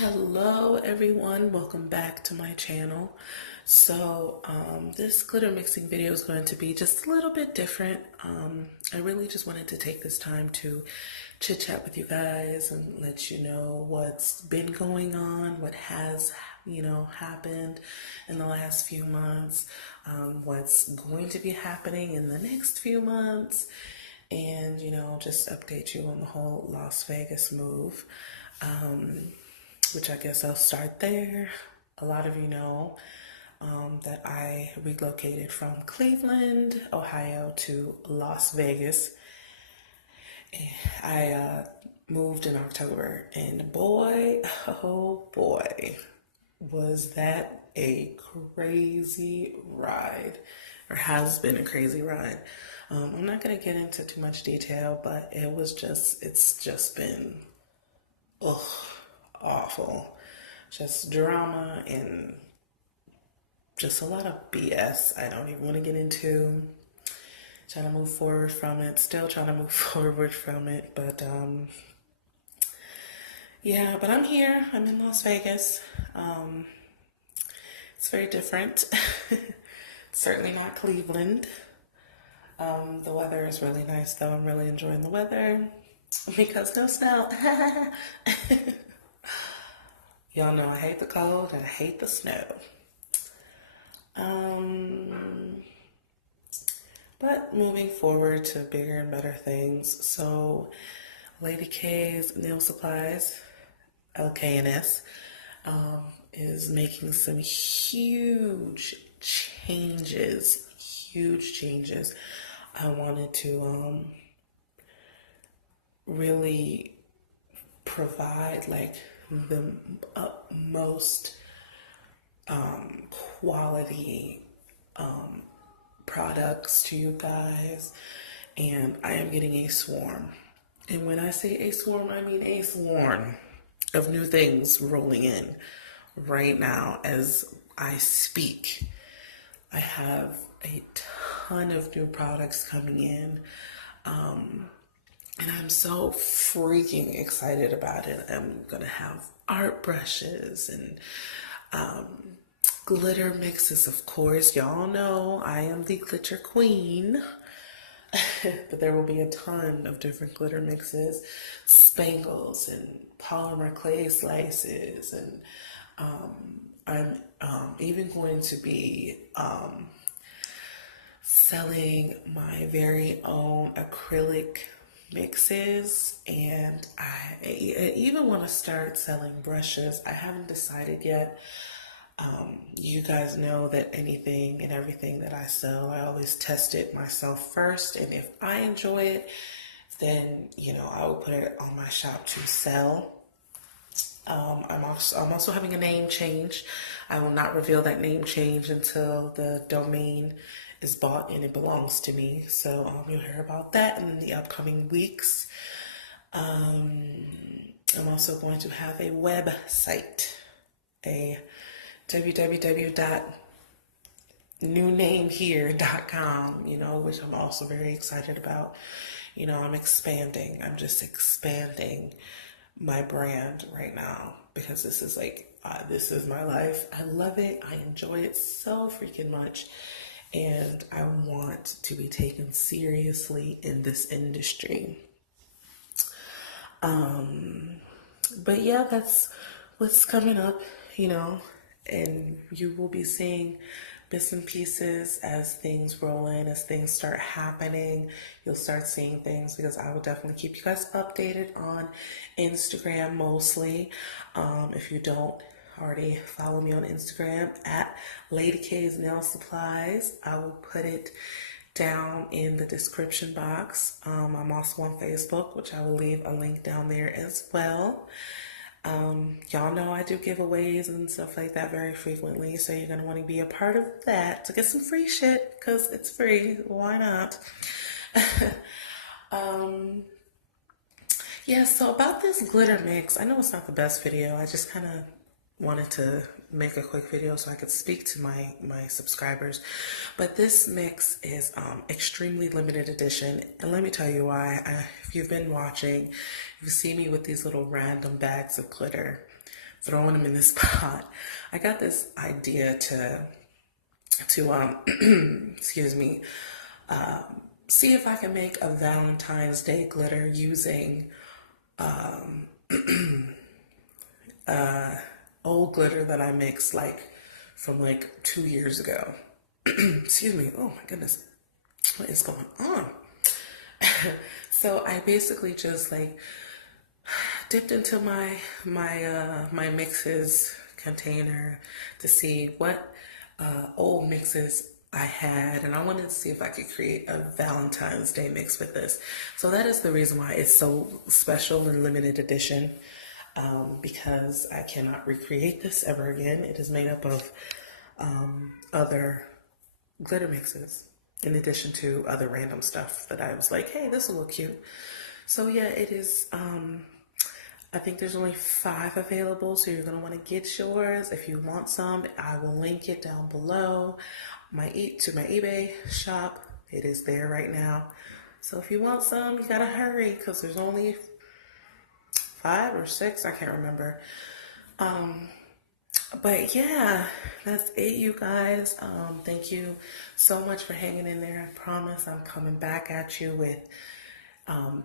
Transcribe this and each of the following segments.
Hello everyone, welcome back to my channel. This glitter mixing video is going to be just a little bit different. I really just wanted to take this time to chit chat with you guys and let you know what's been going on, what has happened in the last few months, what's going to be happening in the next few months, and just update you on the whole Las Vegas move. Which I guess I'll start there. A lot of you know that I relocated from Cleveland, Ohio to Las Vegas. I moved in October, and boy, oh boy, was that a crazy ride, or has been a crazy ride. I'm not going to get into too much detail, but it's just been, ugh, awful. Just drama and just a lot of BS I don't even want to get into. Trying to move forward from it. Still trying to move forward from it. But yeah, but I'm here. I'm in Las Vegas. It's very different. Certainly not Cleveland. The weather is really nice though. I'm really enjoying the weather because no snow. Y'all know I hate the cold and I hate the snow. But moving forward to bigger and better things. So Lady K's Nail Supplies, LKNS, is making some huge changes. Huge changes. I wanted to really provide like the utmost quality products to you guys, and I am getting a swarm. And when I say a swarm, I mean a swarm of new things rolling in right now as I speak. I have a ton of new products coming in. And I'm so freaking excited about it. I'm going to have art brushes and glitter mixes, of course. Y'all know I am the glitter queen. But there will be a ton of different glitter mixes, spangles and polymer clay slices. And I'm even going to be selling my very own acrylic mixes, and I even want to start selling brushes. I haven't decided yet. You guys know that anything and everything that I sell, I always test it myself first, and if I enjoy it, then I will put it on my shop to sell. I'm also having a name change. I will not reveal that name change until the domain is bought and it belongs to me. So you'll hear about that in the upcoming weeks. I'm also going to have a website, a www.newnamehere.com, which I'm also very excited about. I'm expanding. I'm just expanding my brand right now because this is this is my life. I love it. I enjoy it so freaking much. And I want to be taken seriously in this industry. But yeah, that's what's coming up, and you will be seeing bits and pieces as things roll in, as things start happening. You'll start seeing things because I will definitely keep you guys updated on Instagram mostly. If you don't already follow me on Instagram at Lady K's Nail Supplies, I will put it down in the description box. I'm also on Facebook, which I will leave a link down there as well. Y'all know I do giveaways and stuff like that very frequently, so you're going to want to be a part of that to get some free shit because it's free. Why not? Yeah, so about this glitter mix, I know it's not the best video. I just kind of wanted to make a quick video so I could speak to my subscribers. But this mix is extremely limited edition, and let me tell you why. If you've been watching, you see me with these little random bags of glitter. throwing them in this pot, I got this idea to excuse me, see if I can make a Valentine's Day glitter using old glitter that I mixed like from like 2 years ago. Excuse me. Oh my goodness. What is going on? So I basically just like dipped into my mixes container to see what old mixes I had, and I wanted to see if I could create a Valentine's Day mix with this. So that is the reason why it's so special and limited edition, because I cannot recreate this ever again. It is made up of other glitter mixes in addition to other random stuff that I was like, hey, this will look cute. So yeah, it is, I think there's only 5 available, so you're going to want to get yours. If you want some, I will link it down below to my eBay shop. It is there right now. So if you want some, you got to hurry because there's only 5 or 6, I can't remember. But yeah, that's it, you guys. Thank you so much for hanging in there. I promise I'm coming back at you with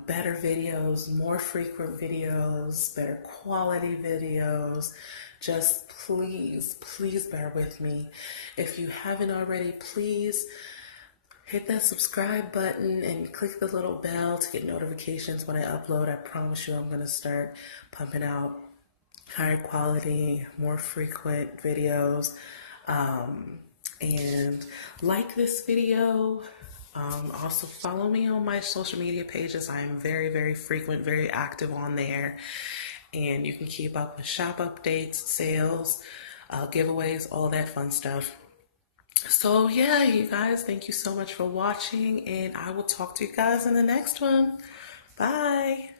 better videos, more frequent videos, better quality videos. Just please, please bear with me. If you haven't already, please hit that subscribe button and click the little bell to get notifications when I upload. I promise you I'm going to start pumping out higher quality, more frequent videos. And like this video. Also follow me on my social media pages. I am very, very frequent, very active on there. And you can keep up with shop updates, sales, giveaways, all that fun stuff. So yeah, you guys, thank you so much for watching, and I will talk to you guys in the next one. Bye.